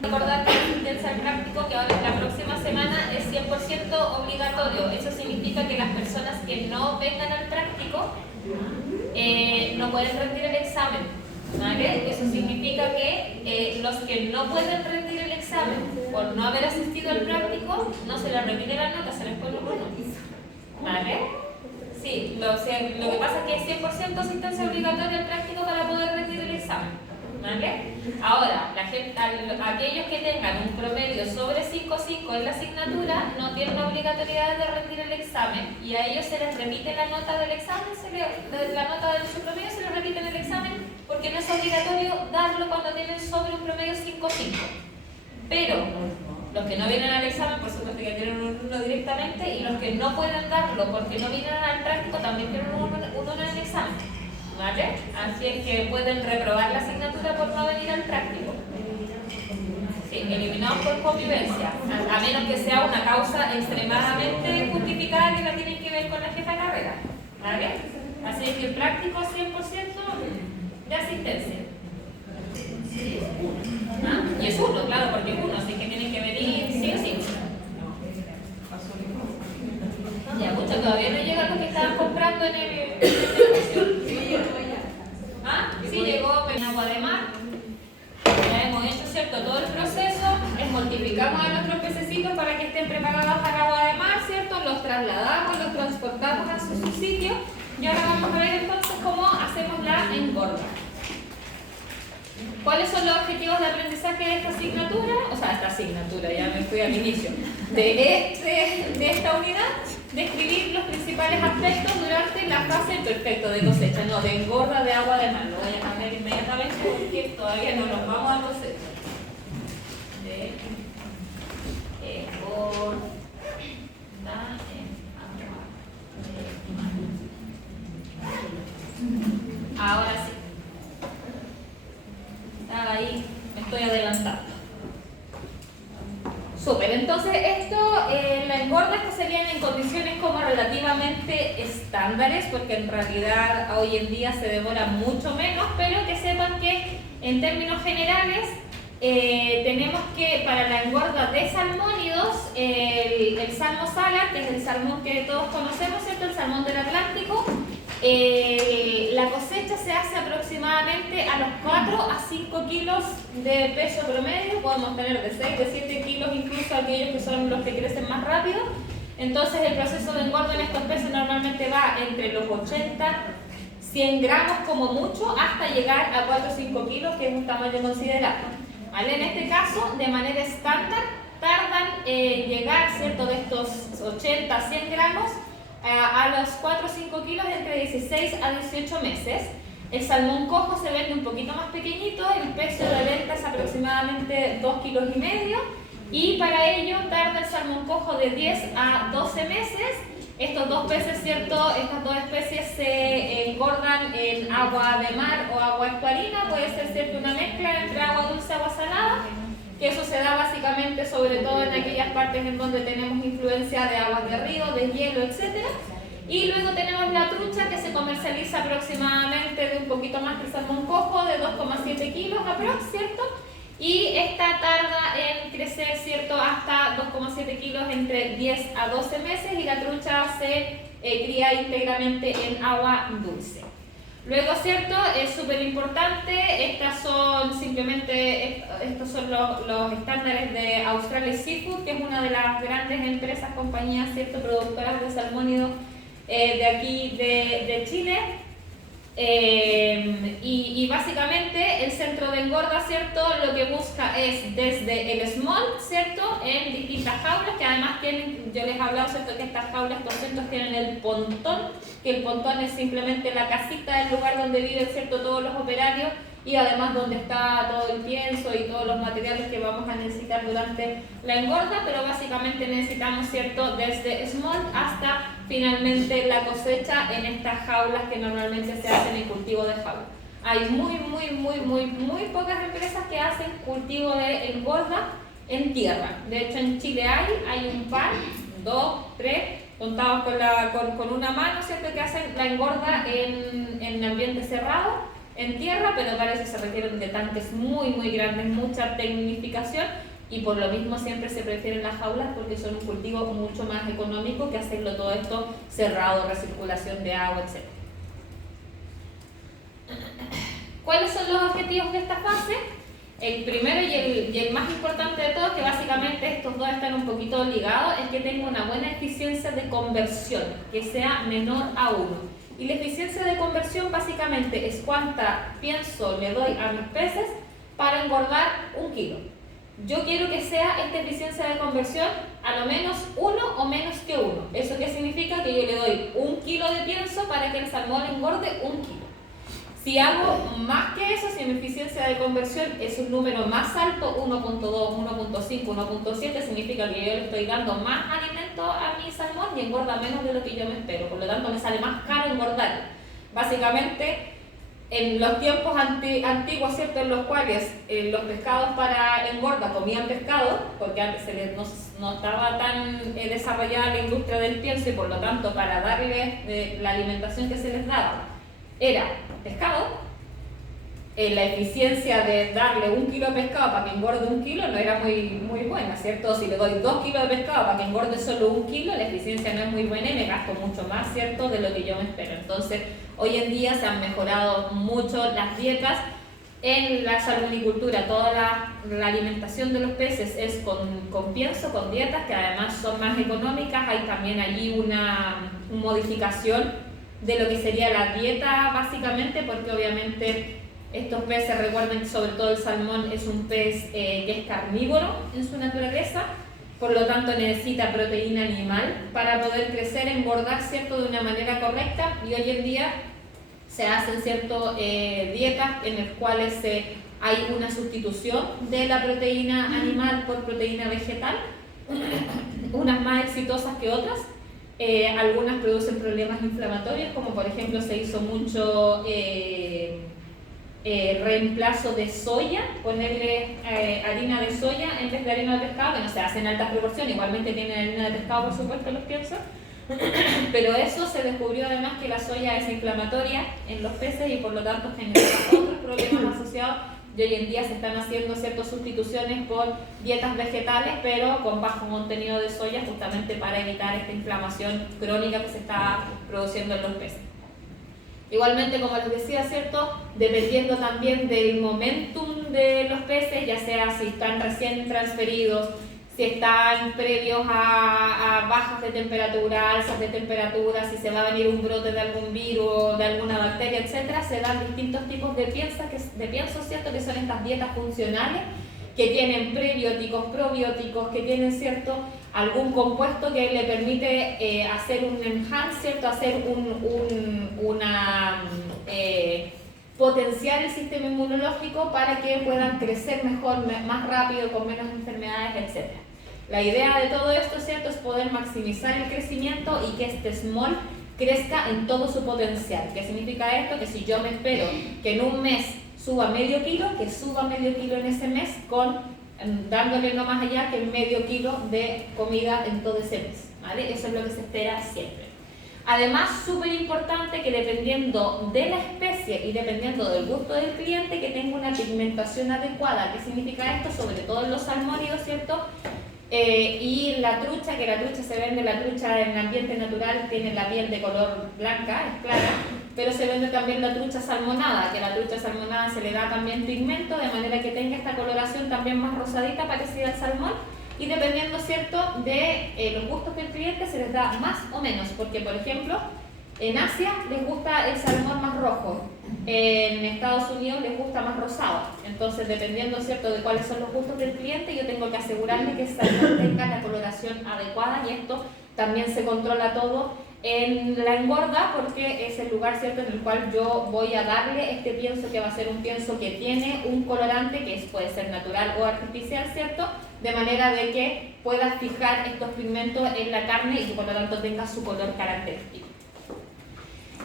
Recordar que la asistencia al práctico que ahora la próxima semana es 100% obligatorio. Eso significa que las personas que no vengan al práctico no pueden rendir el examen, ¿vale? Eso significa que los que no pueden rendir el examen por no haber asistido al práctico, no se les repite la nota, se les pone un 1, ¿vale? Sí, lo que pasa es que es 100% asistencia obligatoria al práctico para poder rendir el examen, ¿vale? Ahora, aquellos que tengan un promedio sobre 5.5 en la asignatura no tienen la obligatoriedad de rendir el examen y a ellos se les repite la nota del examen, la nota de su promedio se les repite en el examen porque no es obligatorio darlo cuando tienen sobre un promedio 5.5. Pero los que no vienen al examen, por supuesto que tienen un 1 directamente, y los que no pueden darlo porque no vienen al práctico también tienen un 1 en el examen, ¿vale? Así es que pueden reprobar la asignatura por no venir al práctico. Sí, eliminados por convivencia, a menos que sea una causa extremadamente justificada que no tiene que ver con la jefa de carrera, ¿vale? Así es que el práctico 100% de asistencia. ¿Ah? Y es 1, claro, porque es 1, así que tienen que venir sí o sí. Ya, mucho todavía no llega lo que estaban comprando en el negocio. ¿Ah? Sí, llegó en Agua de Mar. Ya hemos hecho, ¿cierto?, todo el proceso. Multiplicamos a nuestros pececitos para que estén preparados para Agua de Mar, ¿cierto? Los trasladamos, los transportamos a su sitio. Y ahora vamos a ver entonces cómo hacemos la engorda. ¿Cuáles son los objetivos de aprendizaje de esta asignatura? O sea, esta asignatura, ya me fui al inicio. De esta unidad, describir los principales aspectos durante la fase perfecto de cosecha, no, de engorda de agua de mar. Lo voy a cambiar inmediatamente porque todavía no nos vamos a cosecha. De engorda en agua de mar. Ahora sí. Ahí me estoy adelantando. Súper, entonces la engorda serían en condiciones como relativamente estándares, porque en realidad hoy en día se demora mucho menos, pero que sepan que en términos generales tenemos que para la engorda de salmónidos, el salmo salar, que es el salmón que todos conocemos, ¿cierto? El salmón del Atlántico. La cosecha se hace aproximadamente a los 4 a 5 kilos de peso promedio, podemos tener de 6, de 7 kilos incluso aquellos que son los que crecen más rápido. Entonces el proceso de engorda en estos peces normalmente va entre los 80, 100 gramos como mucho, hasta llegar a 4 o 5 kilos, que es un tamaño considerable, ¿vale? En este caso, de manera estándar, tardan en llegar, ¿cierto?, de estos 80 a 100 gramos a los 4 o 5 kilos entre 16 a 18 meses. El salmón cojo se vende un poquito más pequeñito, el precio de venta es aproximadamente 2,5 kilos y para ello tarda el salmón cojo de 10 a 12 meses. Estos dos peces, ¿cierto?, estas dos especies se engordan en agua de mar o agua estuarina, puede ser, ¿cierto?, una mezcla entre agua dulce y agua salada, que eso se da básicamente sobre todo en aquellas partes en donde tenemos influencia de aguas de río, de hielo, etc. Y luego tenemos la trucha, que se comercializa aproximadamente de un poquito más que el salmón cojo, de 2,7 kilos aprox, ¿cierto? Y esta tarda en crecer, ¿cierto?, hasta 2,7 kilos entre 10 a 12 meses, y la trucha se cría íntegramente en agua dulce. Luego, ¿cierto?, es súper importante, estos son los estándares de Australia Seafood, que es una de las grandes empresas, compañías, ¿cierto?, productoras de salmónidos de aquí de Chile. Y básicamente el centro de engorda, ¿cierto?, lo que busca es desde el smolt, ¿cierto?, en distintas jaulas, que además tienen, yo les he hablado, ¿cierto?, que estas jaulas, estos centros tienen el pontón, que el pontón es simplemente la casita, el lugar donde viven, ¿cierto?, todos los operarios, y además donde está todo el pienso y todos los materiales que vamos a necesitar durante la engorda, pero básicamente necesitamos, ¿cierto?, desde smolt hasta finalmente la cosecha en estas jaulas que normalmente se hacen en cultivo de jaula. Hay muy pocas empresas que hacen cultivo de engorda en tierra. De hecho, en Chile hay un par, 2, 3, contados con una mano, ¿cierto?, que hacen la engorda en ambiente cerrado. en tierra, pero para eso se requieren de tanques muy muy grandes, mucha tecnificación, y por lo mismo siempre se prefieren las jaulas porque son un cultivo mucho más económico que hacerlo todo esto cerrado, recirculación de agua, etc. ¿Cuáles son los objetivos de esta fase? El primero y el más importante de todos, que básicamente estos dos están un poquito ligados, es que tenga una buena eficiencia de conversión, que sea menor a 1. Y la eficiencia de conversión básicamente es cuánta pienso le doy a mis peces para engordar 1 kilo. Yo quiero que sea esta eficiencia de conversión a lo menos 1 o menos que 1. ¿Eso qué significa? Que yo le doy 1 kilo de pienso para que el salmón engorde 1 kilo. Si hago más que eso, si mi eficiencia de conversión es un número más alto, 1.2, 1.5, 1.7, significa que yo le estoy dando más alimento a mi salmón y engorda menos de lo que yo me espero. Por lo tanto, me sale más caro engordar. Básicamente, en los tiempos antiguos, ¿cierto?, en los cuales los pescados para engorda comían pescado, porque antes no estaba tan desarrollada la industria del pienso y por lo tanto para darles la alimentación que se les daba era pescado, la eficiencia de darle 1 kilo de pescado para que engorde 1 kilo no era muy buena, ¿cierto? Si le doy 2 kilos de pescado para que engorde solo 1 kilo, la eficiencia no es muy buena y me gasto mucho más, ¿cierto?, de lo que yo me espero. Entonces, hoy en día se han mejorado mucho las dietas en la salmonicultura. Toda la alimentación de los peces es con pienso, con dietas que además son más económicas. Hay también allí una modificación de lo que sería la dieta básicamente, porque obviamente estos peces, recuerden que sobre todo el salmón es un pez que es carnívoro en su naturaleza, por lo tanto necesita proteína animal para poder crecer, engordar, ¿cierto?, de una manera correcta, y hoy en día se hacen, ¿cierto?, dietas en las cuales hay una sustitución de la proteína animal por proteína vegetal, unas más exitosas que otras. Algunas producen problemas inflamatorios, como por ejemplo se hizo mucho reemplazo de soya, ponerle harina de soya en vez de harina de pescado, que no se hace en altas proporciones, igualmente tienen harina de pescado por supuesto los piensos, pero eso se descubrió además que la soya es inflamatoria en los peces y por lo tanto genera otros problemas asociados. Y hoy en día se están haciendo ciertas sustituciones por dietas vegetales, pero con bajo contenido de soya, justamente para evitar esta inflamación crónica que se está produciendo en los peces. Igualmente, como les decía, ¿cierto?, dependiendo también del momentum de los peces, ya sea si están recién transferidos, si están previos a bajas de temperatura, alzas de temperatura, si se va a venir un brote de algún virus, de alguna bacteria, etc., se dan distintos tipos de piensos, ¿cierto?, que son estas dietas funcionales, que tienen prebióticos, probióticos, que tienen, ¿cierto?, algún compuesto que le permite hacer un enhance, ¿cierto?, hacer potenciar el sistema inmunológico para que puedan crecer mejor, más rápido, con menos enfermedades, etc. La idea de todo esto, ¿cierto?, es poder maximizar el crecimiento y que este small crezca en todo su potencial. ¿Qué significa esto? Que si yo me espero que en un mes suba medio kilo, que suba medio kilo en ese mes, dándole no más allá que medio kilo de comida en todo ese mes, ¿vale? Eso es lo que se espera siempre. Además, súper importante que dependiendo de la especie y dependiendo del gusto del cliente, que tenga una pigmentación adecuada. ¿Qué significa esto? Sobre todo en los salmónidos, ¿cierto? Y la trucha, que la trucha se vende, la trucha en ambiente natural tiene la piel de color blanca, es clara, pero se vende también la trucha salmonada, que la trucha salmonada se le da también pigmento, de manera que tenga esta coloración también más rosadita parecida al salmón, y dependiendo, ¿cierto?, de los gustos del cliente se les da más o menos, porque por ejemplo, en Asia les gusta el salmón más rojo, en Estados Unidos les gusta más rosado. Entonces, dependiendo, ¿cierto?, de cuáles son los gustos del cliente, yo tengo que asegurarme que el salmón tenga la coloración adecuada, y esto también se controla todo en la engorda, porque es el lugar, ¿cierto?, en el cual yo voy a darle este pienso, que va a ser un pienso que tiene un colorante que puede ser natural o artificial, ¿cierto?, de manera de que pueda fijar estos pigmentos en la carne y que por lo tanto tenga su color característico.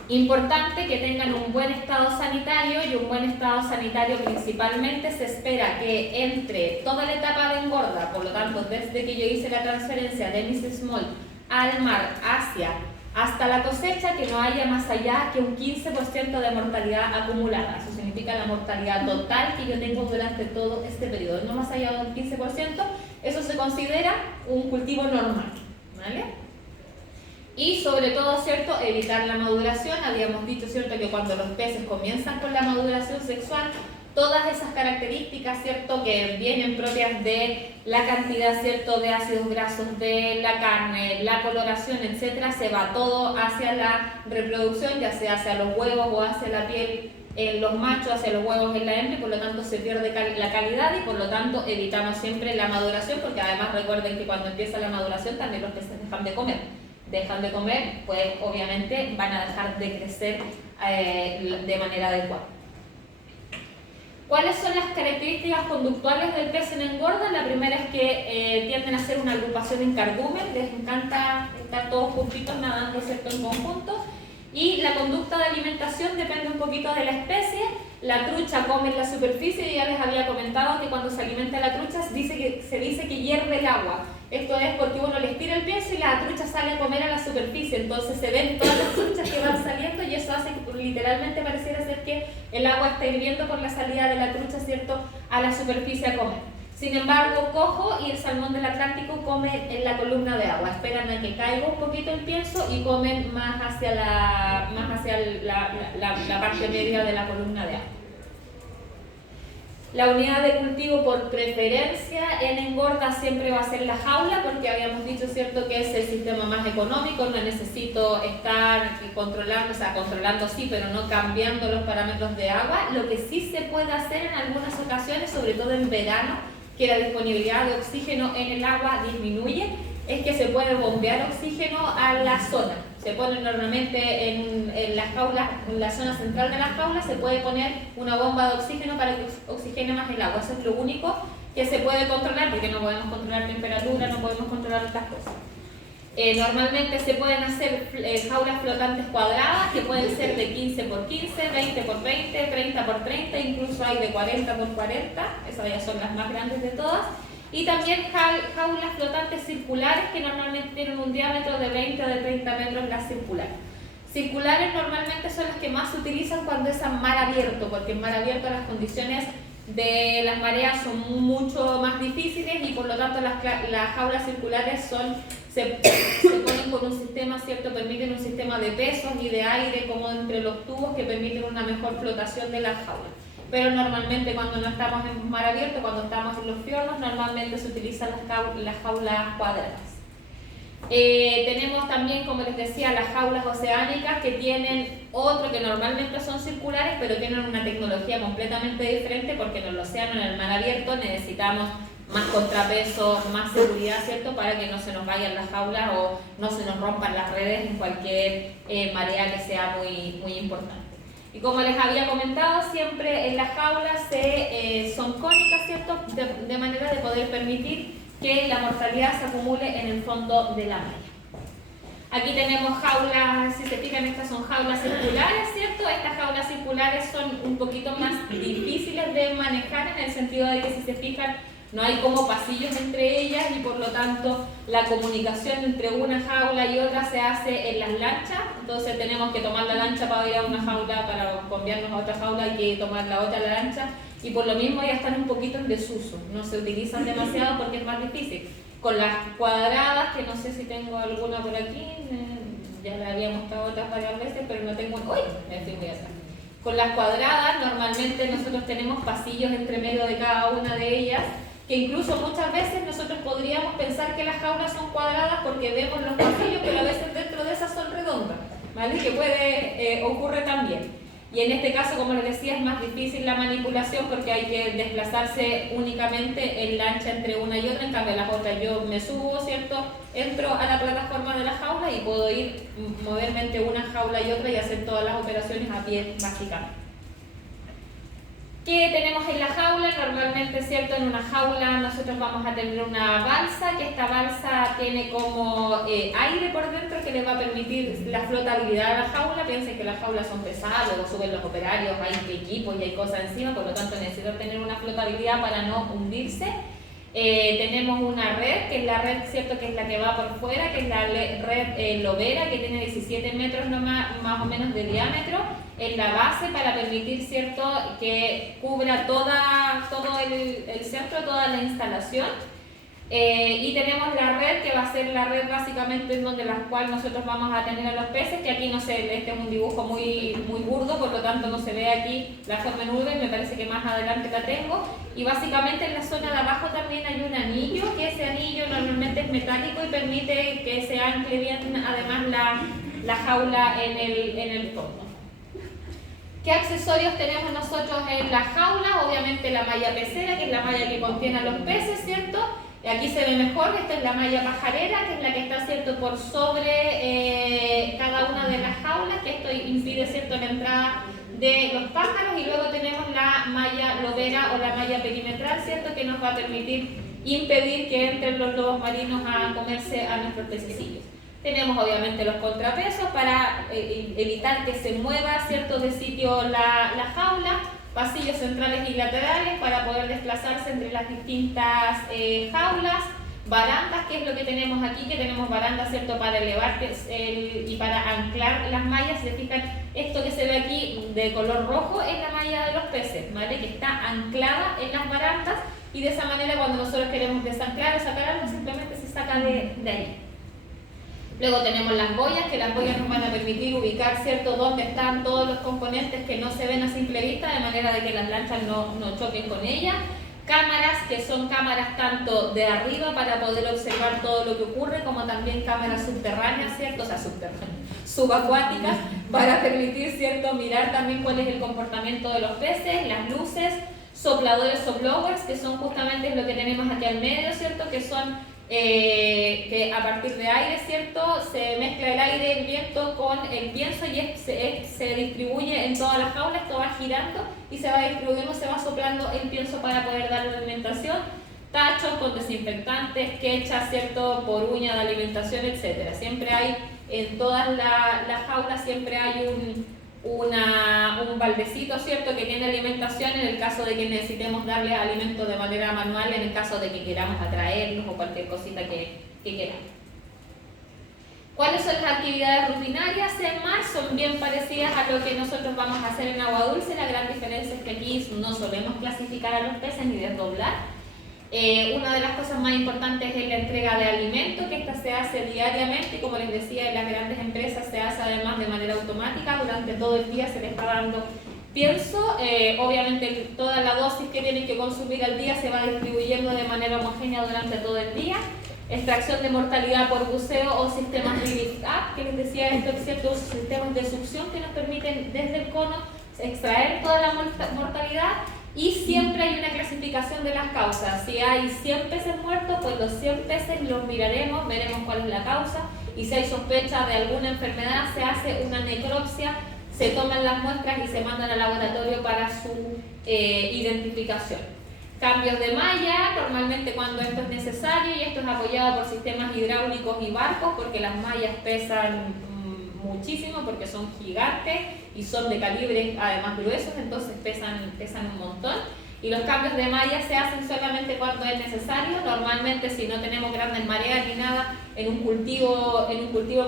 Importante que tengan un buen estado sanitario, y un buen estado sanitario principalmente se espera que entre toda la etapa de engorda, por lo tanto desde que yo hice la transferencia de mis small al mar hacia hasta la cosecha, que no haya más allá que un 15% de mortalidad acumulada. Eso significa la mortalidad total que yo tengo durante todo este periodo, no más allá de un 15%. Eso se considera un cultivo normal, ¿vale? Y sobre todo, ¿cierto?, evitar la maduración. Habíamos dicho, ¿cierto?, que cuando los peces comienzan con la maduración sexual, todas esas características, ¿cierto?, que vienen propias de la cantidad, ¿cierto?, de ácidos grasos de la carne, la coloración, etcétera, se va todo hacia la reproducción, ya sea hacia los huevos o hacia la piel en los machos, hacia los huevos en la hembra, y por lo tanto se pierde la calidad, y por lo tanto evitamos siempre la maduración, porque además recuerden que cuando empieza la maduración también los peces dejan de comer, pues obviamente van a dejar de crecer de manera adecuada. ¿Cuáles son las características conductuales del pez en engorda? La primera es que tienden a ser una agrupación en cardumen, les encanta estar todos juntitos nadando, ¿cierto?, en conjunto. Y la conducta de alimentación depende un poquito de la especie. La trucha come en la superficie, y ya les había comentado que cuando se alimenta la trucha se dice que hierve el agua. Esto es porque uno les tira el pienso y la trucha sale a comer a la superficie, entonces se ven todas las truchas que van saliendo, y eso hace que literalmente pareciera ser que el agua está hirviendo por la salida de la trucha, ¿cierto?, a la superficie a comer. Sin embargo, cojo y el salmón del Atlántico comen en la columna de agua, esperan a que caiga un poquito el pienso y comen más hacia la parte media de la columna de agua. La unidad de cultivo por preferencia en engorda siempre va a ser la jaula, porque habíamos dicho, ¿cierto?, que es el sistema más económico, no necesito estar controlando, o sea, controlando sí, pero no cambiando los parámetros de agua. Lo que sí se puede hacer en algunas ocasiones, sobre todo en verano, que la disponibilidad de oxígeno en el agua disminuye, es que se puede bombear oxígeno a la zona. Se pone normalmente en las jaulas, en la zona central de las jaulas, se puede poner una bomba de oxígeno para que oxigene más el agua. Eso es lo único que se puede controlar, porque no podemos controlar temperatura, no podemos controlar otras cosas. Normalmente se pueden hacer jaulas flotantes cuadradas, que pueden ser de 15 por 15, 20 por 20, 30 por 30, incluso hay de 40 por 40, esas ya son las más grandes de todas. Y también jaulas flotantes circulares, que normalmente tienen un diámetro de 20 o de 30 metros las circulares. Circulares normalmente son las que más se utilizan cuando es a mar abierto, porque en mar abierto las condiciones de las mareas son mucho más difíciles, y por lo tanto las jaulas circulares se ponen con un sistema, ¿cierto?, permiten un sistema de pesos y de aire como entre los tubos, que permiten una mejor flotación de las jaulas. Pero normalmente cuando no estamos en mar abierto, cuando estamos en los fiordos, normalmente se utilizan las jaulas cuadradas. Tenemos también, como les decía, las jaulas oceánicas, que tienen otro, que normalmente son circulares, pero tienen una tecnología completamente diferente, porque en el océano, en el mar abierto, necesitamos más contrapeso, más seguridad, ¿cierto?, para que no se nos vayan las jaulas o no se nos rompan las redes en cualquier marea que sea muy importante. Y como les había comentado, siempre en las jaulas son cónicas, ¿cierto?, de manera de poder permitir que la mortalidad se acumule en el fondo de la malla. Aquí tenemos jaulas, si se fijan, estas son jaulas circulares, ¿cierto? Estas jaulas circulares son un poquito más difíciles de manejar, en el sentido de que, si se fijan, no hay como pasillos entre ellas, y por lo tanto la comunicación entre una jaula y otra se hace en las lanchas. Entonces tenemos que tomar la lancha para ir a una jaula, para cambiarnos a otra jaula hay que tomar la otra lancha, y por lo mismo ya están un poquito en desuso, no se utilizan demasiado porque es más difícil. Con las cuadradas, que no sé si tengo alguna por aquí, ya la había mostrado otras varias veces, pero no tengo... ¡Uy! Me estoy muy atrás. Con las cuadradas normalmente nosotros tenemos pasillos entre medio de cada una de ellas, que incluso muchas veces nosotros podríamos pensar que las jaulas son cuadradas porque vemos los pasillos, pero a veces dentro de esas son redondas, ¿vale? Que ocurre también. Y en este caso, como les decía, es más difícil la manipulación, porque hay que desplazarse únicamente en lancha entre una y otra. En cambio, las otras yo me subo, ¿cierto?, entro a la plataforma de la jaula y puedo moverme entre una jaula y otra y hacer todas las operaciones a pie, básicamente. ¿Qué tenemos en la jaula? Normalmente, ¿cierto?, en una jaula nosotros vamos a tener una balsa, que esta balsa tiene como aire por dentro, que le va a permitir la flotabilidad de la jaula. Piensen que las jaulas son pesadas, luego suben los operarios, hay equipos y hay cosas encima, por lo tanto necesitan tener una flotabilidad para no hundirse. Tenemos una red, que es la red, ¿cierto? Que es la que va por fuera, que es la red lobera, que tiene 17 metros más o menos de diámetro en la base para permitir, ¿cierto? Que cubra todo el centro, toda la instalación. Y tenemos la red, que va a ser la red básicamente en donde la cual nosotros vamos a tener a los peces, que aquí no sé, este es un dibujo muy burdo, por lo tanto no se ve aquí la forma en V, me parece que más adelante la tengo. Y básicamente en la zona de abajo también hay un anillo, que ese anillo normalmente es metálico y permite que se ancle bien además la jaula en el fondo. ¿Qué accesorios tenemos nosotros en la jaula? Obviamente la malla pecera, que es la malla que contiene a los peces, ¿cierto? Aquí se ve mejor, esta es la malla pajarera, que es la que está, ¿cierto?, por sobre cada una de las jaulas, que esto impide, ¿cierto?, la entrada de los pájaros. Y luego tenemos la malla lobera o la malla perimetral, ¿cierto?, que nos va a permitir impedir que entren los lobos marinos a comerse a nuestros pececillos. Tenemos obviamente los contrapesos para evitar que se mueva, ¿cierto?, de sitio la jaula. Pasillos centrales y laterales para poder desplazarse entre las distintas jaulas, barandas, que es lo que tenemos aquí, que tenemos barandas, ¿cierto?, para elevar y para anclar las mallas. Si se fijan, esto que se ve aquí de color rojo es la malla de los peces, ¿vale?, que está anclada en las barandas, y de esa manera cuando nosotros queremos desanclar o sacar algo, simplemente se saca de ahí. Luego tenemos las boyas, que las boyas nos van a permitir ubicar, ¿cierto?, dónde están todos los componentes que no se ven a simple vista, de manera de que las lanchas no choquen con ellas. Cámaras, que son cámaras tanto de arriba para poder observar todo lo que ocurre, como también cámaras subterráneas, ¿cierto? O sea, subacuáticas, para permitir, ¿cierto?, mirar también cuál es el comportamiento de los peces. Las luces, sopladores o blowers, que son justamente lo que tenemos aquí al medio, ¿cierto?, que son que a partir de aire, ¿cierto?, se mezcla el aire, el viento con el pienso y se distribuye en todas las jaulas. Esto va girando y se va distribuyendo, se va soplando el pienso para poder darle alimentación. Tachos con desinfectantes, quechas, ¿cierto?, por uña de alimentación, etc. Siempre hay, en todas las jaulas, siempre hay un baldecito, ¿cierto?, que tiene alimentación en el caso de que necesitemos darle alimento de manera manual, en el caso de que queramos atraerlos o cualquier cosita que queramos. ¿Cuáles son las actividades rutinarias en mar? Son bien parecidas a lo que nosotros vamos a hacer en agua dulce. La gran diferencia es que aquí no solemos clasificar a los peces ni desdoblar. Una de las cosas más importantes es la entrega de alimento, que esta se hace diariamente, y como les decía, en las grandes empresas se hace además de manera automática. Durante todo el día se les está dando pienso. Obviamente toda la dosis que tienen que consumir al día se va distribuyendo de manera homogénea durante todo el día. Extracción de mortalidad por buceo o sistemas Release Up, que les decía, estos ciertos sistemas de succión que nos permiten desde el cono extraer toda la mortalidad. Y siempre hay una clasificación de las causas. Si hay 100 peces muertos, pues los 100 peces los miraremos, veremos cuál es la causa, y si hay sospecha de alguna enfermedad, se hace una necropsia, se toman las muestras y se mandan al laboratorio para su identificación. Cambios de malla, normalmente cuando esto es necesario, y esto es apoyado por sistemas hidráulicos y barcos, porque las mallas pesan muchísimo, porque son gigantes y son de calibre además gruesos, entonces pesan un montón. Y los cambios de malla se hacen solamente cuando es necesario. Normalmente, si no tenemos grandes mareas ni nada, en un cultivo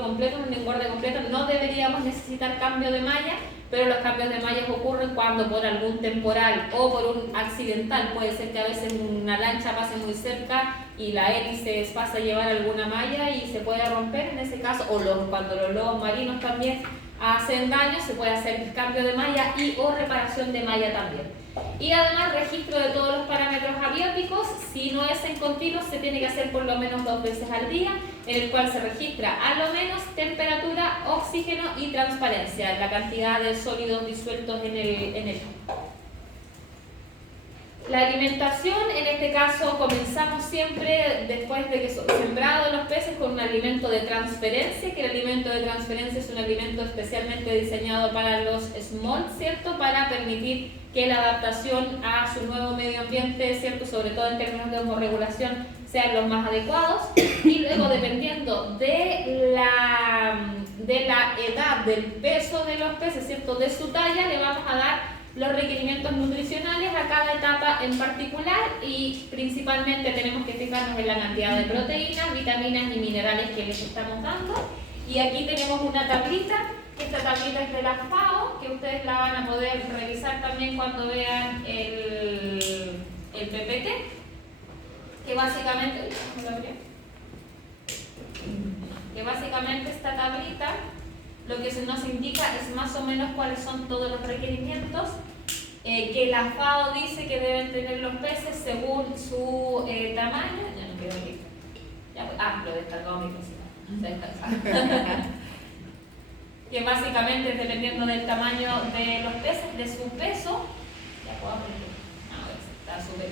completo, en un engorde completo, no deberíamos necesitar cambio de malla, pero los cambios de mallas ocurren cuando por algún temporal o por un accidental, puede ser que a veces una lancha pase muy cerca y la hélice pasa a llevar alguna malla y se puede romper en ese caso, o cuando los lobos marinos también hacen daño, se puede hacer el cambio de malla o reparación de malla también. Y además registro de todos los parámetros abióticos. Si no es en continuo, se tiene que hacer por lo menos 2 veces al día, en el cual se registra a lo menos temperatura, oxígeno y transparencia, la cantidad de sólidos disueltos en el agua. La alimentación, en este caso, comenzamos siempre después de que son sembrados los peces con un alimento de transferencia, que el alimento de transferencia es un alimento especialmente diseñado para los smolts, ¿cierto?, para permitir que la adaptación a su nuevo medio ambiente, ¿cierto?, sobre todo en términos de hormoregulación, sean los más adecuados. Y luego, dependiendo de la edad, del peso de los peces, ¿cierto?, de su talla, le vamos a dar los requerimientos nutricionales a cada etapa en particular y principalmente tenemos que fijarnos en la cantidad de proteínas, vitaminas y minerales que les estamos dando. Y aquí tenemos una tablita, esta tablita es de la FAO, que ustedes la van a poder revisar también cuando vean el PPT, que básicamente, esta tablita lo que se nos indica es más o menos cuáles son todos los requerimientos que la FAO dice que deben tener los peces según su tamaño. Ya no quedó aquí. Lo descargó mi cosita. Que básicamente es dependiendo del tamaño de los peces, de su peso. Ya puedo abrir. A ver si está súper.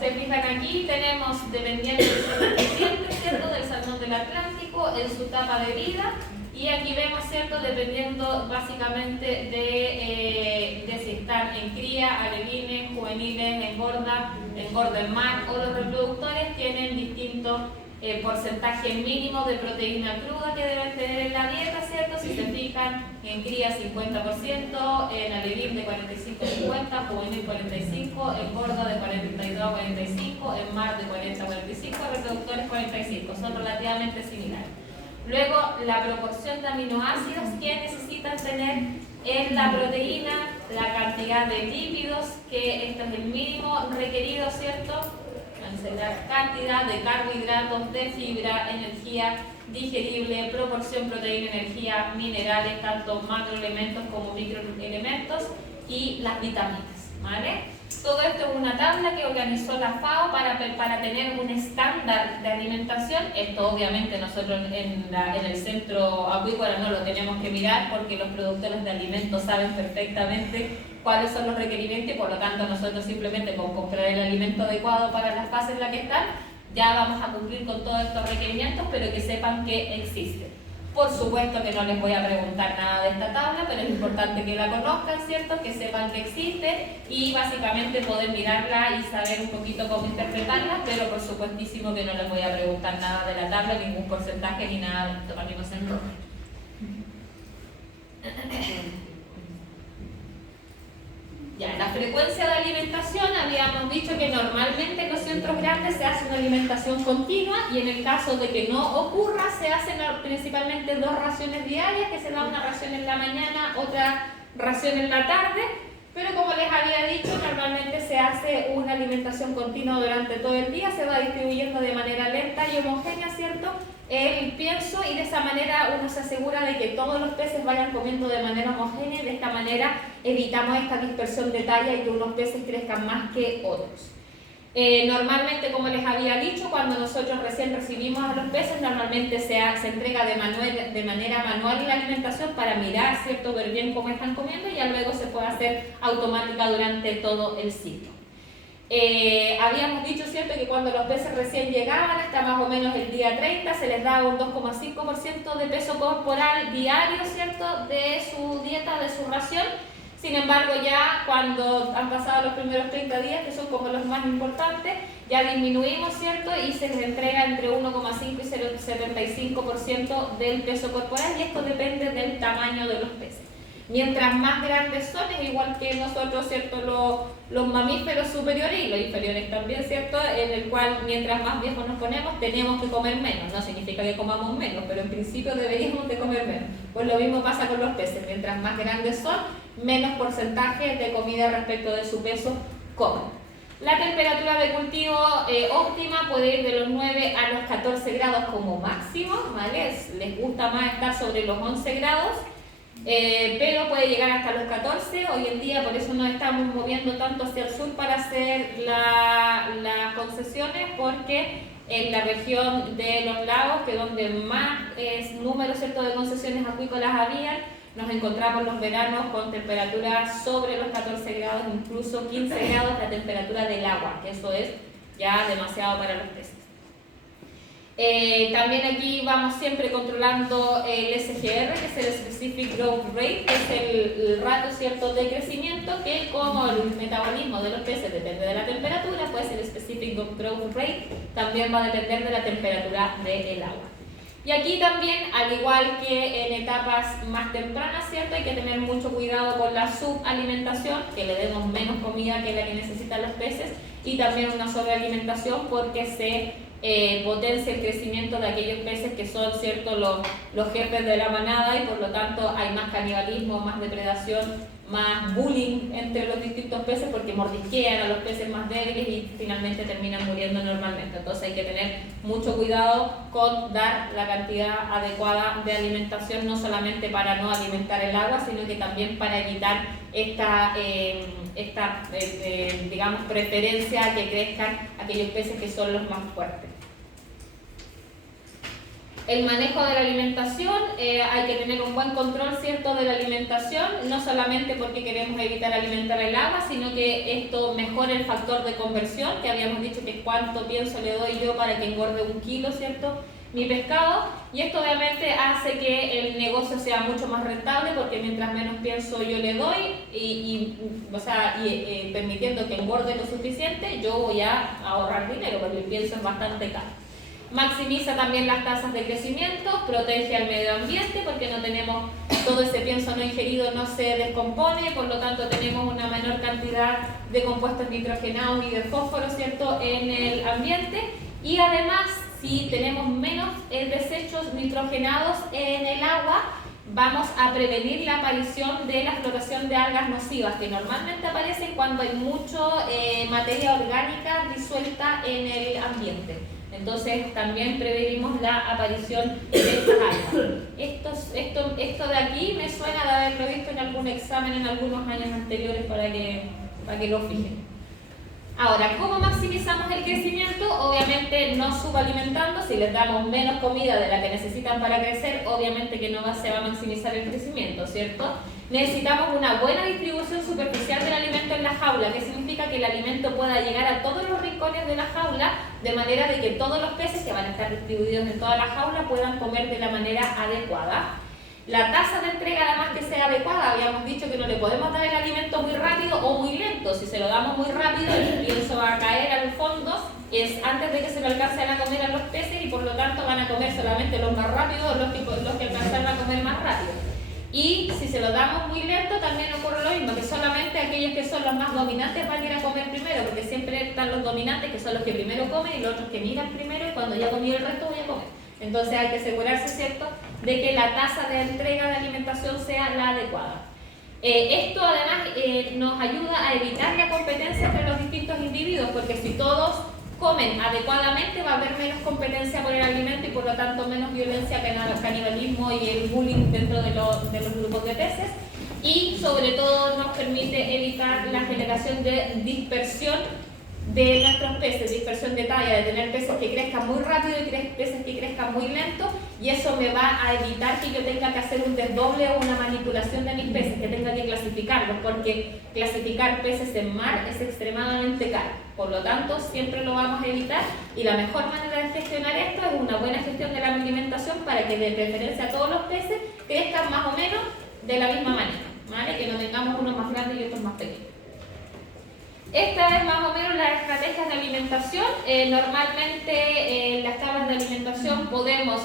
Se fijan aquí, tenemos dependiendo del recipiente, ¿cierto? Del salmón del Atlántico, en su etapa de vida. Y aquí vemos, ¿cierto? Dependiendo básicamente de si están en cría, alevines, juveniles, engorda en mar o los reproductores tienen distintos porcentajes mínimos de proteína cruda que deben tener en la dieta, ¿cierto? Si se fijan, en cría 50%, en alevín de 45 a 50, juvenil 45, engorda de 42 a 45, en mar de 40 a 45, reproductores 45, son relativamente similares. Luego, la proporción de aminoácidos que necesitan tener en la proteína, la cantidad de lípidos, que esto es el mínimo requerido, ¿cierto? La cantidad de carbohidratos, de fibra, energía digerible, proporción proteína, energía, minerales, tanto macroelementos como microelementos y las vitaminas, ¿vale? Todo esto es una tabla que organizó la FAO para tener un estándar de alimentación. Esto obviamente nosotros en el centro acuícola no lo tenemos que mirar porque los productores de alimentos saben perfectamente cuáles son los requerimientos y por lo tanto nosotros simplemente con comprar el alimento adecuado para las fases en las que están ya vamos a cumplir con todos estos requerimientos, pero que sepan que existen. Por supuesto que no les voy a preguntar nada de esta tabla, pero es importante que la conozcan, ¿cierto? Que sepan que existe y básicamente poder mirarla y saber un poquito cómo interpretarla, pero por supuestísimo que no les voy a preguntar nada de la tabla, ningún porcentaje ni nada de esto, para que no se enrojen. Ya, la frecuencia de alimentación, habíamos dicho que normalmente en los centros grandes se hace una alimentación continua y en el caso de que no ocurra se hacen principalmente 2 raciones diarias, que se da una ración en la mañana, otra ración en la tarde, pero como les había dicho, normalmente se hace una alimentación continua durante todo el día, se va distribuyendo de manera lenta y homogénea, ¿cierto? El pienso y de esa manera uno se asegura de que todos los peces vayan comiendo de manera homogénea y de esta manera evitamos esta dispersión de talla y que unos peces crezcan más que otros. Normalmente, como les había dicho, cuando nosotros recién recibimos a los peces, normalmente se entrega de manera manual la alimentación para mirar, ¿cierto?, ver bien cómo están comiendo y ya luego se puede hacer automática durante todo el ciclo. Habíamos dicho, ¿cierto?, que cuando los peces recién llegaban, hasta más o menos el día 30, se les daba un 2,5% de peso corporal diario, ¿cierto?, de su dieta, de su ración. Sin embargo, ya cuando han pasado los primeros 30 días, que son como los más importantes, ya disminuimos, ¿cierto?, y se les entrega entre 1,5 y 0,75% del peso corporal, y esto depende del tamaño de los peces. Mientras más grandes son, es igual que nosotros, ¿cierto?, los mamíferos superiores y los inferiores también, ¿cierto?, en el cual mientras más viejos nos ponemos, tenemos que comer menos. No significa que comamos menos, pero en principio deberíamos de comer menos. Pues lo mismo pasa con los peces, mientras más grandes son, menos porcentaje de comida respecto de su peso comen. La temperatura de cultivo óptima puede ir de los 9 a los 14 grados como máximo, ¿vale? Les gusta más estar sobre los 11 grados. Pero puede llegar hasta los 14, hoy en día por eso nos estamos moviendo tanto hacia el sur para hacer las concesiones, porque en la región de los lagos, que es donde más número, ¿cierto?, de concesiones acuícolas había, nos encontramos los veranos con temperaturas sobre los 14 grados, incluso 15 grados la temperatura del agua, que eso es ya demasiado para los peces. También aquí vamos siempre controlando el SGR, que es el Specific Growth Rate, que es el ratio, ¿cierto?, de crecimiento, que como el metabolismo de los peces depende de la temperatura, pues el Specific Growth Rate también va a depender de la temperatura del agua. Y aquí también, al igual que en etapas más tempranas, ¿cierto? Hay que tener mucho cuidado con la subalimentación, que le demos menos comida que la que necesitan los peces, y también una sobrealimentación porque se potencia el crecimiento de aquellos peces que son, ¿cierto?, los jefes de la manada, y por lo tanto hay más canibalismo, más depredación, más bullying entre los distintos peces porque mordisquean a los peces más débiles y finalmente terminan muriendo normalmente. Entonces hay que tener mucho cuidado con dar la cantidad adecuada de alimentación, no solamente para no alimentar el agua, sino que también para evitar esta digamos, preferencia a que crezcan aquellos peces que son los más fuertes. El manejo de la alimentación, hay que tener un buen control, ¿cierto?, de la alimentación, no solamente porque queremos evitar alimentar el agua, sino que esto mejora el factor de conversión, que habíamos dicho que cuánto pienso le doy yo para que engorde 1 kilo, ¿cierto?, mi pescado, y esto obviamente hace que el negocio sea mucho más rentable porque mientras menos pienso yo le doy permitiendo que engorde lo suficiente, yo voy a ahorrar dinero porque el pienso es bastante caro. Maximiza también las tasas de crecimiento, protege al medio ambiente porque no tenemos todo ese pienso no ingerido, no se descompone, por lo tanto tenemos una menor cantidad de compuestos nitrogenados y de fósforo, ¿cierto?, en el ambiente, y además si tenemos menos desechos nitrogenados en el agua, vamos a prevenir la aparición de la floración de algas nocivas que normalmente aparecen cuando hay mucha materia orgánica disuelta en el ambiente. Entonces también prevenimos la aparición de estas algas. Esto de aquí me suena de haberlo visto en algún examen en algunos años anteriores para que lo fijen. Ahora, ¿cómo maximizamos el crecimiento? Obviamente no subalimentando. Si les damos menos comida de la que necesitan para crecer, obviamente que no se va a maximizar el crecimiento, ¿cierto? Necesitamos una buena distribución superficial del alimento en la jaula, que significa que el alimento pueda llegar a todos los rincones de la jaula, de manera de que todos los peces que van a estar distribuidos en toda la jaula puedan comer de la manera adecuada. La tasa de entrega, además, que sea adecuada. Habíamos dicho que no le podemos dar el alimento muy rápido o muy lento. Si se lo damos muy rápido, el pienso va a caer al fondo, es antes de que se lo alcancen a comer a los peces, y por lo tanto van a comer solamente los más rápidos, los que alcanzan a comer más rápido. Y si se lo damos muy lento, también ocurre lo mismo, que solamente aquellos que son los más dominantes van a ir a comer primero, porque siempre están los dominantes, que son los que primero comen, y los otros que miran primero, y cuando ya comí el resto voy a comer. Entonces hay que asegurarse, ¿cierto?, de que la tasa de entrega de alimentación sea la adecuada. Esto además nos ayuda a evitar la competencia entre los distintos individuos, porque si todos comen adecuadamente va a haber menos competencia por el alimento y por lo tanto menos violencia, canibalismo y el bullying dentro de los grupos de peces, y sobre todo nos permite evitar la generación de dispersión de nuestros peces, dispersión de talla, de tener peces que crezcan muy rápido y peces que crezcan muy lento, y eso me va a evitar que yo tenga que hacer un desdoble o una manipulación de mis peces, que tenga que clasificarlos, porque clasificar peces en mar es extremadamente caro. Por lo tanto, siempre lo vamos a evitar, y la mejor manera de gestionar esto es una buena gestión de la alimentación para que de preferencia todos los peces crezcan más o menos de la misma manera, ¿vale? Que no tengamos unos más grandes y otros más pequeños. Esta es más o menos las estrategias de alimentación. Normalmente en las tablas de alimentación podemos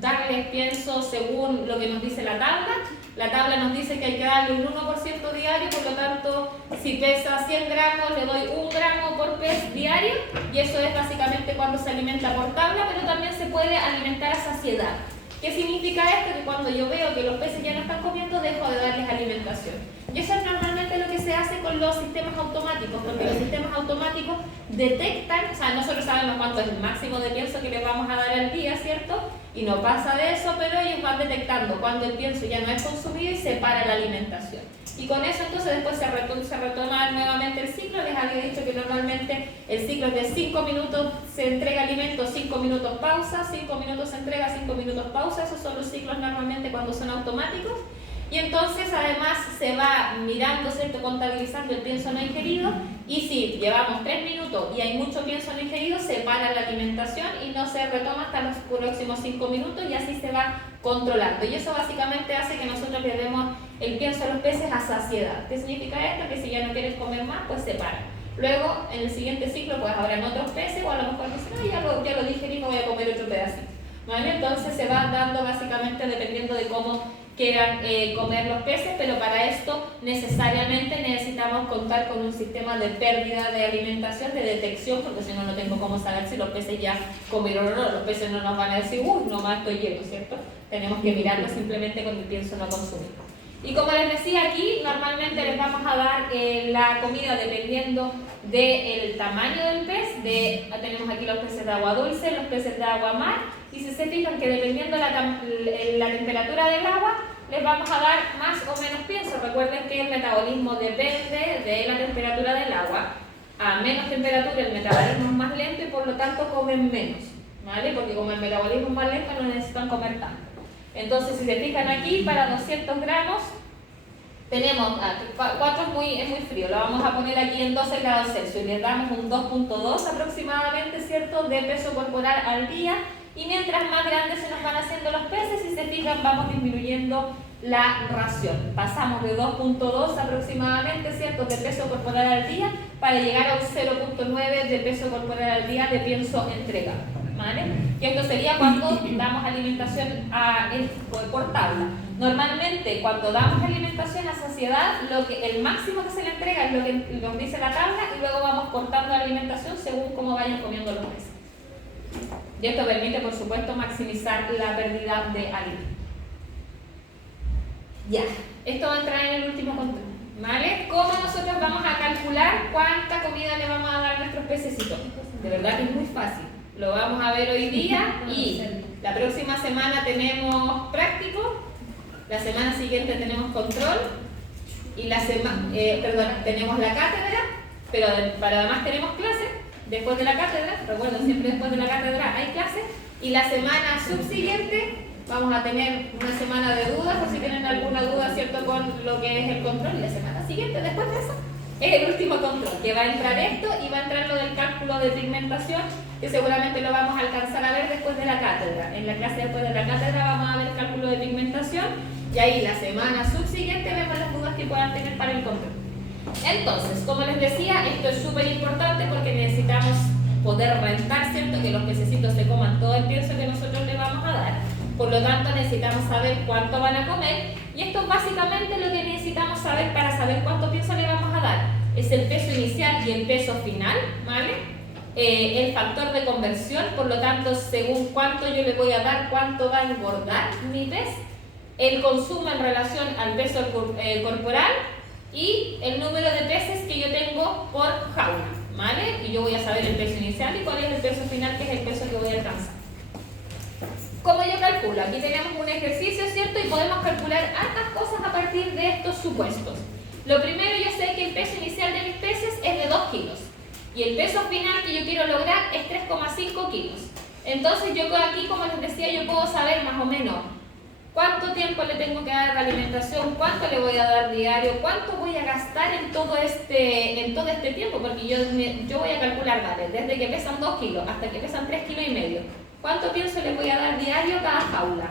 darles pienso según lo que nos dice la tabla. La tabla nos dice que hay que darle un 1% diario, por lo tanto, si pesa 100 gramos, le doy 1 gramo por pez diario, y eso es básicamente cuando se alimenta por tabla, pero también se puede alimentar a saciedad. ¿Qué significa esto? Que cuando yo veo que los peces ya no están comiendo, dejo de darles alimentación. Y eso es normalmente lo que se hace con los sistemas automáticos, porque los sistemas automáticos detectan, o sea, nosotros sabemos cuánto es el máximo de pienso que les vamos a dar al día, ¿cierto? Y no pasa de eso, pero ellos van detectando cuando el pienso ya no es consumido y se para la alimentación. Y con eso entonces después se retoma nuevamente el ciclo. Les había dicho que normalmente el ciclo es de 5 minutos se entrega alimento, 5 minutos pausa, 5 minutos se entrega, 5 minutos pausa. Esos son los ciclos normalmente cuando son automáticos. Y entonces además se va mirando, ¿cierto?, contabilizando el pienso no ingerido, y si llevamos 3 minutos y hay mucho pienso no ingerido, se para la alimentación y no se retoma hasta los próximos 5 minutos, y así se va controlando. Y eso básicamente hace que nosotros le demos el pienso a los peces a saciedad. ¿Qué significa esto? Que si ya no quieres comer más, pues se para. Luego, en el siguiente ciclo, pues habrán otros peces, o a lo mejor dicen, no, ya lo digerí, me voy a comer otro pedacito. ¿vale? Entonces se va dando básicamente dependiendo de cómo quieran comer los peces, pero para esto necesariamente necesitamos contar con un sistema de pérdida de alimentación, de detección, porque si no, no tengo cómo saber si los peces ya comieron o no. Los peces no nos van a decir, nomás estoy lleno, ¿cierto? Tenemos que mirarlo simplemente con el pienso no consumir. Y como les decía aquí, normalmente les vamos a dar la comida dependiendo del tamaño del pez. Tenemos aquí los peces de agua dulce, los peces de agua mar, y si se fijan que dependiendo la temperatura del agua, les vamos a dar más o menos pienso. Recuerden que el metabolismo depende de la temperatura del agua. A menos temperatura el metabolismo es más lento y por lo tanto comen menos, ¿vale? Porque como el metabolismo es más lento no necesitan comer tanto. Entonces, si se fijan aquí, para 200 gramos tenemos, 4 es muy frío, lo vamos a poner aquí en 12 grados Celsius y le damos un 2.2 aproximadamente, ¿cierto?, de peso corporal al día. Y mientras más grandes se nos van haciendo los peces, si se fijan, vamos disminuyendo la ración. Pasamos de 2.2 aproximadamente, ¿cierto?, de peso corporal al día para llegar a un 0.9 de peso corporal al día de pienso entregado, ¿vale? Y esto sería cuando damos alimentación por tabla. Normalmente, cuando damos alimentación a saciedad, el máximo que se le entrega es lo que nos dice la tabla y luego vamos cortando la alimentación según cómo vayan comiendo los peces. Y esto permite, por supuesto, maximizar la pérdida de alimento. Ya, esto va a entrar en el último control, ¿vale? ¿Cómo nosotros vamos a calcular cuánta comida le vamos a dar a nuestros pececitos? De verdad que es muy fácil. Lo vamos a ver hoy día y la próxima semana tenemos práctico, la semana siguiente tenemos control y tenemos la cátedra, pero además tenemos clase. Después de la cátedra, recuerden, siempre después de la cátedra hay clases, y la semana subsiguiente vamos a tener una semana de dudas, por si tienen alguna duda, ¿cierto?, con lo que es el control, y la semana siguiente, después de eso, es el último control, que va a entrar esto y va a entrar lo del cálculo de pigmentación, que seguramente lo vamos a alcanzar a ver después de la cátedra. En la clase después de la cátedra vamos a ver el cálculo de pigmentación, y ahí la semana subsiguiente vemos las dudas que puedan tener para el control. Entonces, como les decía, esto es súper importante porque necesitamos poder rentar, ¿cierto?, que los pececitos se coman todo el pienso que nosotros les vamos a dar. Por lo tanto, necesitamos saber cuánto van a comer, y esto es básicamente lo que necesitamos saber para saber cuánto pienso le vamos a dar. Es el peso inicial y el peso final, ¿vale? El factor de conversión, por lo tanto, según cuánto yo le voy a dar, cuánto va a engordar mi pez. El consumo en relación al peso corporal, y el número de peces que yo tengo por jaula, ¿vale? Y yo voy a saber el peso inicial y cuál es el peso final, que es el peso que voy a alcanzar. ¿Cómo yo calculo? Aquí tenemos un ejercicio, ¿cierto? Y podemos calcular hartas cosas a partir de estos supuestos. Lo primero, yo sé que el peso inicial de mis peces es de 2 kilos. Y el peso final que yo quiero lograr es 3,5 kilos. Entonces yo aquí, como les decía, yo puedo saber más o menos cuánto tiempo le tengo que dar de alimentación, cuánto le voy a dar diario, cuánto voy a gastar en todo este tiempo, porque yo voy a calcular, ¿vale?, desde que pesan 2 kilos hasta que pesan 3,5 kilos. ¿Cuánto pienso les voy a dar diario a cada jaula?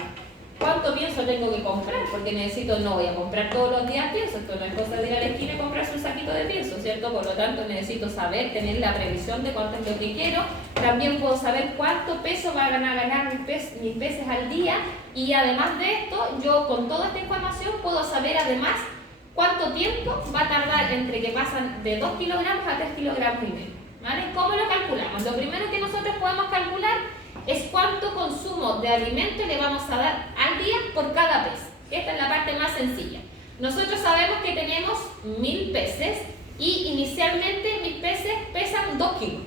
¿Cuánto pienso tengo que comprar? Porque no voy a comprar todos los días pienso. Esto no es cosa de ir a la esquina y comprarse un saquito de pienso, ¿cierto? Por lo tanto, necesito saber, tener la previsión de cuánto es lo que quiero. También puedo saber cuánto peso van a ganar mis peces al día. Y además de esto, yo con toda esta información puedo saber además cuánto tiempo va a tardar entre que pasan de 2 kilogramos a 3,5 kilogramos, ¿vale? ¿Cómo lo calculamos? Lo primero que nosotros podemos calcular es cuánto consumo de alimento le vamos a dar al día por cada pez. Esta es la parte más sencilla. Nosotros sabemos que tenemos 1000 peces y inicialmente mis peces pesan 2 kilos,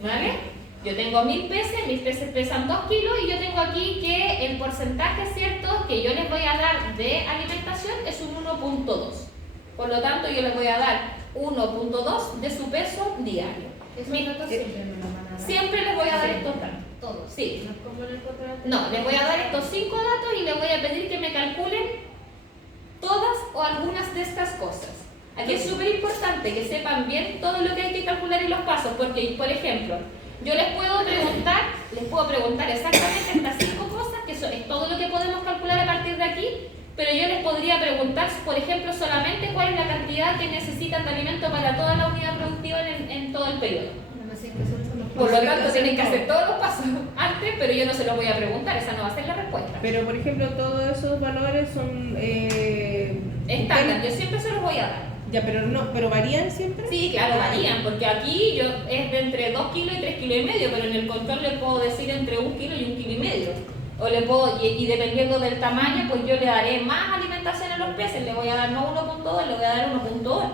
¿vale? Yo tengo 1000 peces, mis peces pesan 2 kilos y yo tengo aquí que el porcentaje, ¿cierto?, que yo les voy a dar de alimentación es un 1.2. Por lo tanto, yo les voy a dar 1.2 de su peso diario. Esos datos siempre me los van a dar. Siempre les voy a dar estos datos. Todos. Sí. No es como en el contrato. No, les voy a dar estos 5 datos y les voy a pedir que me calculen todas o algunas de estas cosas. Aquí es súper importante que sepan bien todo lo que hay que calcular y los pasos, porque, por ejemplo, yo les puedo preguntar exactamente estas 5 cosas, que es todo lo que podemos calcular a partir de aquí, pero yo les podría preguntar, por ejemplo, solamente cuál es la cantidad que necesitan de alimento para toda la unidad productiva en todo el periodo. No, siempre son los Por lo tanto, tienen que hacer todos los pasos antes, pero yo no se los voy a preguntar, esa no va a ser la respuesta. Pero, por ejemplo, todos esos valores son... Estándar, yo siempre se los voy a dar. Ya, pero varían siempre. Sí, claro, varían, porque aquí es de entre 2 kilos y 3 kilos y medio, pero en el control le puedo decir entre 1 kilo y 1 kilo y medio. O le puedo, y dependiendo del tamaño, pues yo le daré más alimentación a los peces, le voy a dar no 1.2, le voy a dar 1.8,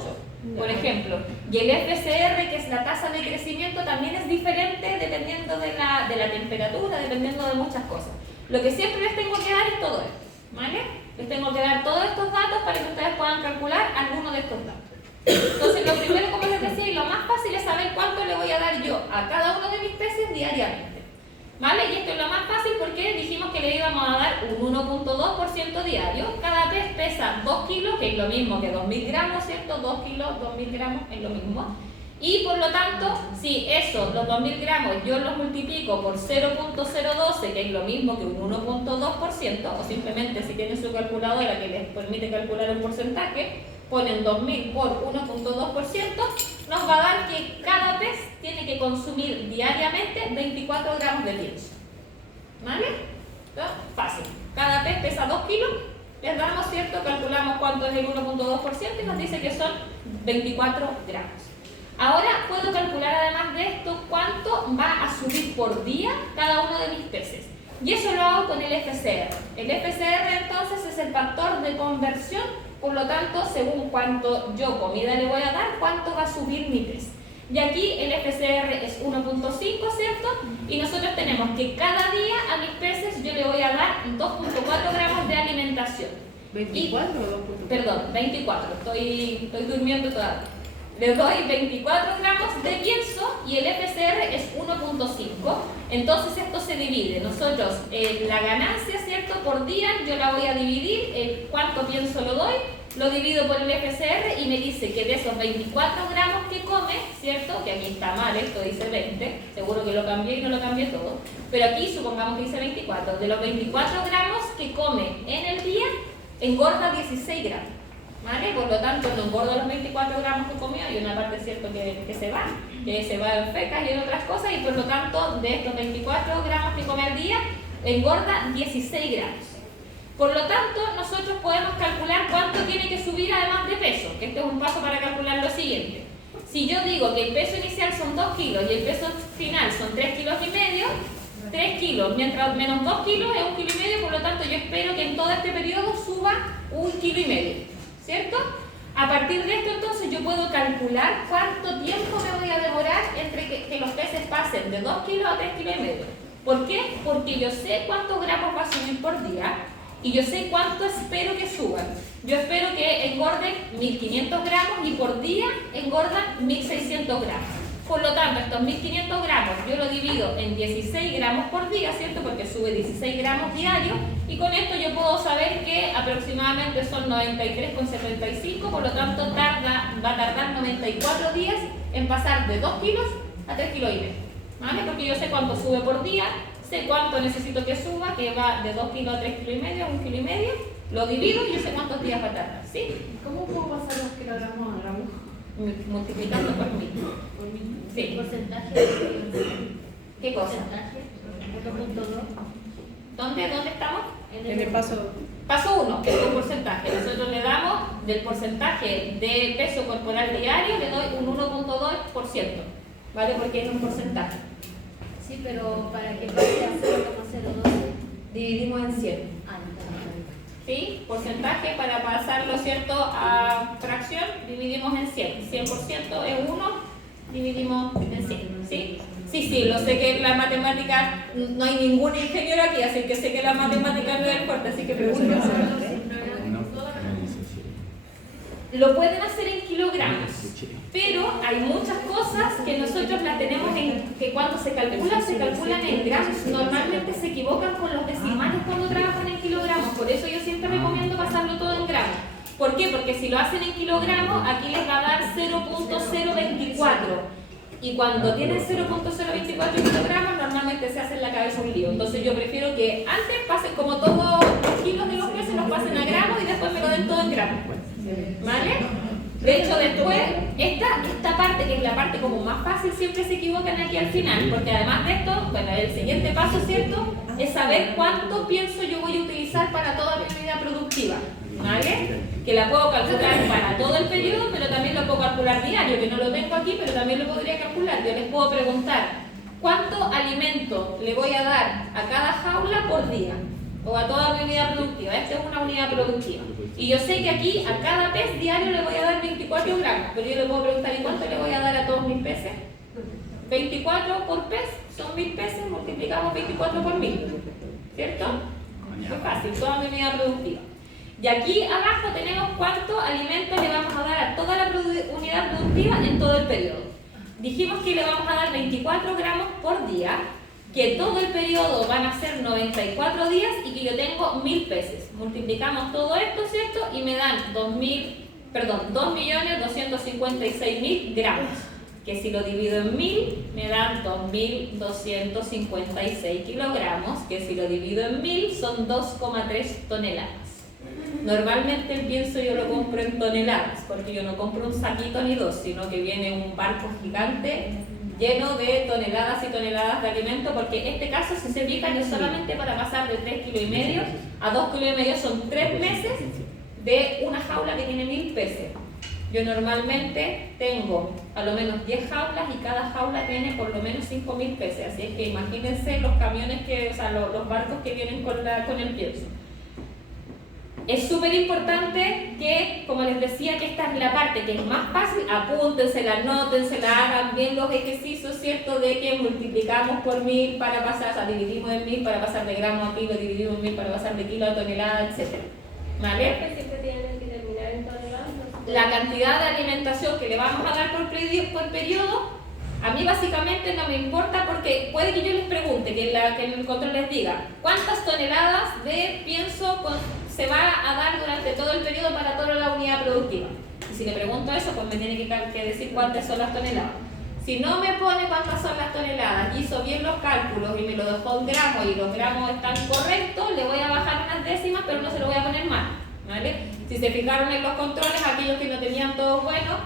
por ejemplo. Y el FCR, que es la tasa de crecimiento, también es diferente dependiendo de la temperatura, dependiendo de muchas cosas. Lo que siempre les tengo que dar es todo esto, ¿vale? Les tengo que dar todos estos datos para que ustedes puedan calcular alguno de estos datos. Entonces, lo primero, como les decía, y lo más fácil es saber cuánto le voy a dar yo a cada uno de mis peces diariamente. ¿Vale? Y esto es lo más fácil porque dijimos que le íbamos a dar un 1.2% diario. Cada pez pesa 2 kilos, que es lo mismo que 2.000 gramos, ¿cierto? 2 kilos, 2.000 gramos es lo mismo. Y por lo tanto, si eso, los 2.000 gramos, yo los multiplico por 0.012, que es lo mismo que un 1.2%, o simplemente si tienen su calculadora que les permite calcular un porcentaje, ponen 2.000 por 1.2%, nos va a dar que cada pez tiene que consumir diariamente 24 gramos de pienso. ¿Vale? ¿No? Fácil. Cada pez pesa 2 kilos, les damos, ¿cierto? Calculamos cuánto es el 1.2% y nos dice que son 24 gramos. Ahora puedo calcular además de esto cuánto va a subir por día cada uno de mis peces. Y eso lo hago con el FCR. El FCR entonces es el factor de conversión, por lo tanto, según cuánto yo comida le voy a dar, cuánto va a subir mi pez. Y aquí el FCR es 1.5, ¿cierto? Y nosotros tenemos que cada día a mis peces yo le voy a dar 2.4 gramos de alimentación. ¿24 o 2.4? Perdón, 24, estoy durmiendo todavía. Le doy 24 gramos de pienso y el FCR es 1.5. Entonces esto se divide. Nosotros, la ganancia, ¿cierto? Por día yo la voy a dividir, cuánto pienso lo doy, lo divido por el FCR y me dice que de esos 24 gramos que come, ¿cierto? Que aquí está mal, esto dice 20, seguro que lo cambié y no lo cambié todo. Pero aquí supongamos que dice 24. De los 24 gramos que come en el día, engorda 16 gramos. ¿Vale? Por lo tanto, no engordo los 24 gramos que comió, hay una parte, ¿cierto?, que se va en fecas y en otras cosas, y por lo tanto, de estos 24 gramos que come al día, engorda 16 gramos. Por lo tanto, nosotros podemos calcular cuánto tiene que subir además de peso, que este es un paso para calcular lo siguiente. Si yo digo que el peso inicial son 2 kilos y el peso final son 3 kilos y medio, 3 kilos mientras menos 2 kilos es 1 kilo y medio, por lo tanto yo espero que en todo este periodo suba 1 kilo y medio. ¿Cierto? A partir de esto entonces yo puedo calcular cuánto tiempo me voy a demorar entre que los peces pasen de 2 kilos a 3 kilos y medio. ¿Por qué? Porque yo sé cuántos gramos va a subir por día y yo sé cuánto espero que suban. Yo espero que engorden 1.500 gramos y por día engordan 1.600 gramos. Por lo tanto, estos 1.500 gramos yo lo divido en 16 gramos por día, ¿cierto? Porque sube 16 gramos diarios y con esto yo puedo saber que aproximadamente son 93,75, por lo tanto va a tardar 94 días en pasar de 2 kilos a 3 kilos y medio, ¿vale? Porque yo sé cuánto sube por día, sé cuánto necesito que suba, que va de 2 kilos a 3 kilos y medio, a 1 kilo y medio, lo divido y yo sé cuántos días va a tardar, ¿sí? ¿Cómo puedo pasar los kilogramos a gramos? Multiplicando por 1000. Sí. ¿El porcentaje de ¿Qué cosa? porcentaje? 1.2. ¿Dónde estamos? En el paso... Paso 1, que es un porcentaje. Nosotros le damos del porcentaje de peso corporal diario, le doy un 1.2%, ¿vale? Porque es un porcentaje. Sí, pero para que pase a 0,012. Dividimos en 100. ¿Sí? Porcentaje para pasarlo, ¿cierto?, a fracción, dividimos en 100. 100% es 1, dividimos en 100. ¿Sí? Sí, lo sé que la matemática, no hay ningún ingeniero aquí, así que sé que la matemática no es fuerte, así que pregunten. Lo pueden hacer en kilogramos, pero hay muchas cosas que nosotros las tenemos que cuando se calculan en gramos. Normalmente se equivocan con los decimales cuando trabajan en kilogramos, por eso yo siempre recomiendo pasarlo todo en gramos. ¿Por qué? Porque si lo hacen en kilogramos, aquí les va a dar 0.024. Y cuando tienen 0.024 kilogramos, normalmente se hace en la cabeza un lío. Entonces yo prefiero que antes pasen como todos los kilos de los peces, los pasen a gramos y después me lo den todo en gramos. ¿Vale? De hecho, después, esta parte, que es la parte como más fácil, siempre se equivocan aquí al final, porque además de esto, bueno, el siguiente paso, ¿cierto?, es saber cuánto pienso yo voy a utilizar para toda mi unidad productiva, ¿vale? Que la puedo calcular para todo el periodo, pero también lo puedo calcular diario, que no lo tengo aquí, pero también lo podría calcular. Yo les puedo preguntar, ¿cuánto alimento le voy a dar a cada jaula por día? O a toda mi unidad productiva. Esta es una unidad productiva. Y yo sé que aquí a cada pez diario le voy a dar 24 gramos, pero yo le puedo preguntar, ¿y cuánto le voy a dar a todos mis peces? 24 por pez, son 1000 peces, multiplicamos 24 por 1000, ¿cierto? Es fácil, toda mi unidad productiva. Y aquí abajo tenemos cuánto alimento le vamos a dar a toda la unidad productiva en todo el periodo. Dijimos que le vamos a dar 24 gramos por día, que todo el periodo van a ser 94 días y que yo tengo 1000 peces. Multiplicamos todo esto, ¿cierto? Y me dan 2.256.000 gramos. Que si lo divido en 1000, me dan 2.256 kilogramos, que si lo divido en 1000 son 2,3 toneladas. Normalmente el pienso yo lo compro en toneladas, porque yo no compro un saquito ni dos, sino que viene un barco gigante lleno de toneladas y toneladas de alimento, porque en este caso, si se fijan, yo solamente para pasar de 3,5 kilos a 2,5 kilos son 3 meses de una jaula que tiene 1000 peces. Yo normalmente tengo a lo menos 10 jaulas y cada jaula tiene por lo menos 5.000 peces, así es que imagínense los camiones los barcos que vienen con el pienso. Es súper importante que, como les decía, que esta es la parte que es más fácil, apúntensela, anótensela, hagan bien los ejercicios, ¿cierto? De que multiplicamos por 1000 para pasar, o sea, dividimos en 1000 para pasar de gramo a kilo, dividimos en 1000 para pasar de kilo a tonelada, etc. ¿Vale? Siempre tienen que terminar en toneladas. La cantidad de alimentación que le vamos a dar por periodo, a mí básicamente no me importa, porque puede que yo les pregunte, que en el control les diga, ¿cuántas toneladas de pienso se va a dar durante todo el periodo para toda la unidad productiva? Y si le pregunto eso, pues me tiene que decir cuántas son las toneladas. Si no me pone cuántas son las toneladas, hizo bien los cálculos y me lo dejó en gramos y los gramos están correctos, le voy a bajar unas décimas, pero no se lo voy a poner mal, ¿vale? Si se fijaron en los controles, aquellos que no tenían todos buenos,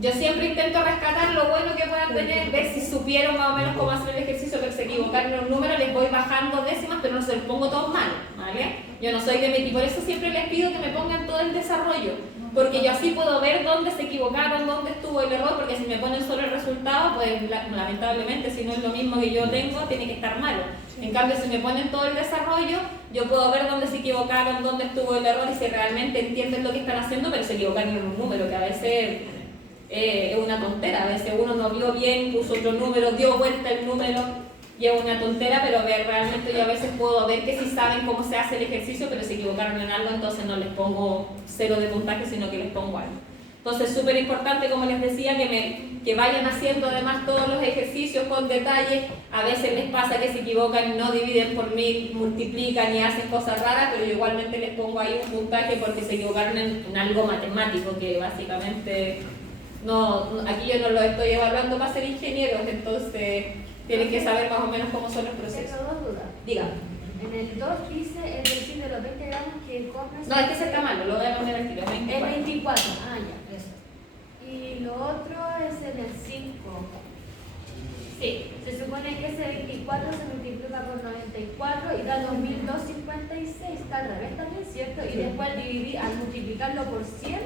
yo siempre intento rescatar lo bueno que puedan tener, ver si supieron más o menos cómo hacer el ejercicio, pero se equivocaron en un número, les voy bajando décimas, pero no se los pongo todos mal, ¿vale? Yo no soy de y por eso siempre les pido que me pongan todo el desarrollo, porque yo así puedo ver dónde se equivocaron, dónde estuvo el error, porque si me ponen solo el resultado, pues lamentablemente si no es lo mismo que yo tengo, tiene que estar malo. En cambio, si me ponen todo el desarrollo, yo puedo ver dónde se equivocaron, dónde estuvo el error y si realmente entienden lo que están haciendo, pero se equivocaron en un número, que a veces es una tontera. A veces uno no vio bien, puso otro número, dio vuelta el número y es una tontera, pero realmente yo a veces puedo ver que sí saben cómo se hace el ejercicio, pero se equivocaron en algo, entonces no les pongo 0 de puntaje, sino que les pongo algo. Entonces, súper importante, como les decía, que vayan haciendo además todos los ejercicios con detalle. A veces les pasa que se equivocan y no dividen por 1000, multiplican y hacen cosas raras, pero yo igualmente les pongo ahí un puntaje porque se equivocaron en algo matemático, que básicamente aquí yo no lo estoy evaluando para ser ingenieros, entonces tienen que saber más o menos cómo son los procesos. Tengo dos dudas. Diga. En el 2 dice el decir de los 20 gramos que comes. No, es que se está mal, lo voy a poner aquí, los 24. El 24, ya, eso. Y lo otro es en el 5. Sí. Se supone que ese 24 se multiplica por 94 y da 2256, está al revés también, ¿cierto? Y después al multiplicarlo por 100,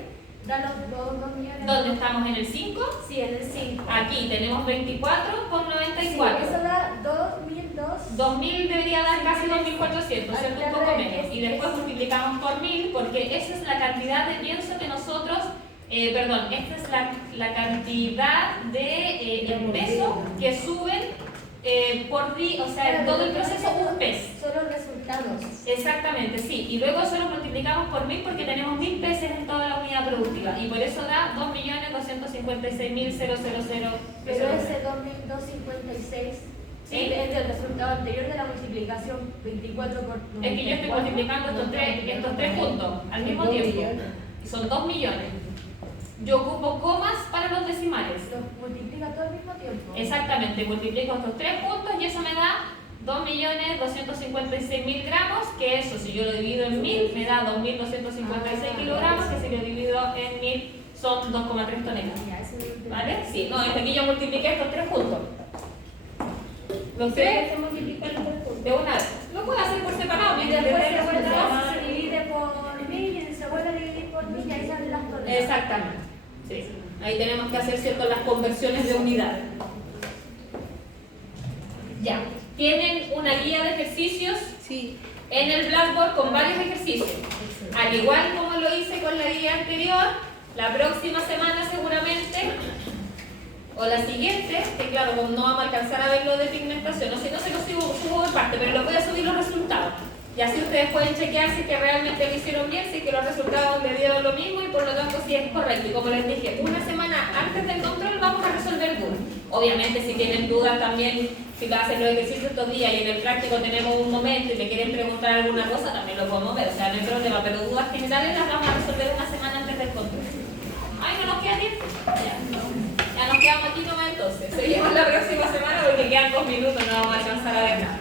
da los 2 millones. ¿Dónde estamos? ¿En el 5? Sí, en el 5. Aquí tenemos 24 por 94. Sí, eso da 2002. 2000 debería dar casi 2400, ¿cierto? Un poco menos. Y después es- multiplicamos por 1000 porque esa es la cantidad de pienso que nosotros, esta es la cantidad de el peso que suben por día, o sea, en todo el proceso un pez. Son los resultados. Exactamente, sí. Y luego eso lo multiplicamos por 1000 porque tenemos 1000 peces en toda la unidad productiva. Y por eso da 2.256.000. Pero ese 2256 ¿Sí? es el resultado anterior de la multiplicación 24 por 94. Es que yo estoy multiplicando estos tres juntos al mismo tiempo. Y son 2 millones. Yo ocupo comas para los decimales. Los multiplica todo al mismo tiempo. Exactamente, multiplico estos tres juntos y eso me da 2.256.000 gramos, que eso si yo lo divido en 1000 me da 2.256 kilogramos, que si lo divido en 1000 son 2,3 toneladas. Ya, eso es ¿Vale? Sí, no, es que aquí yo multipliqué estos tres juntos. Los tres se multiplica los tres puntos. de una vez. Lo puedo hacer por separado. Y mientras después tenga se vuelve resultado. se divide por 1000 y se vuelve a dividir por 1000 y ahí salen las toneladas. Exactamente. Sí. Ahí tenemos que hacer, ¿cierto?, las conversiones de unidad. Ya. Tienen una guía de ejercicios Sí. en el Blackboard con varios ejercicios. Al igual como lo hice con la guía anterior, la próxima semana seguramente, o la siguiente, que claro, pues no vamos a alcanzar a ver lo de pigmentación, o si no se lo subo de parte, pero lo voy a subir los resultados. Y así ustedes pueden chequear si que realmente lo hicieron bien, si que los resultados le dieron lo mismo y por lo tanto si es correcto. Y como les dije, una semana antes del control vamos a resolver dudas. Obviamente si tienen dudas también, si lo hacen los ejercicios estos días y en el práctico tenemos un momento y le quieren preguntar alguna cosa, también lo podemos ver, o sea, no hay problema, pero dudas generales las vamos a resolver una semana antes del control. Ay, no nos queda tiempo. Ya nos quedamos aquí nomás entonces. Seguimos la próxima semana porque quedan 2 minutos, no vamos a alcanzar a ver nada.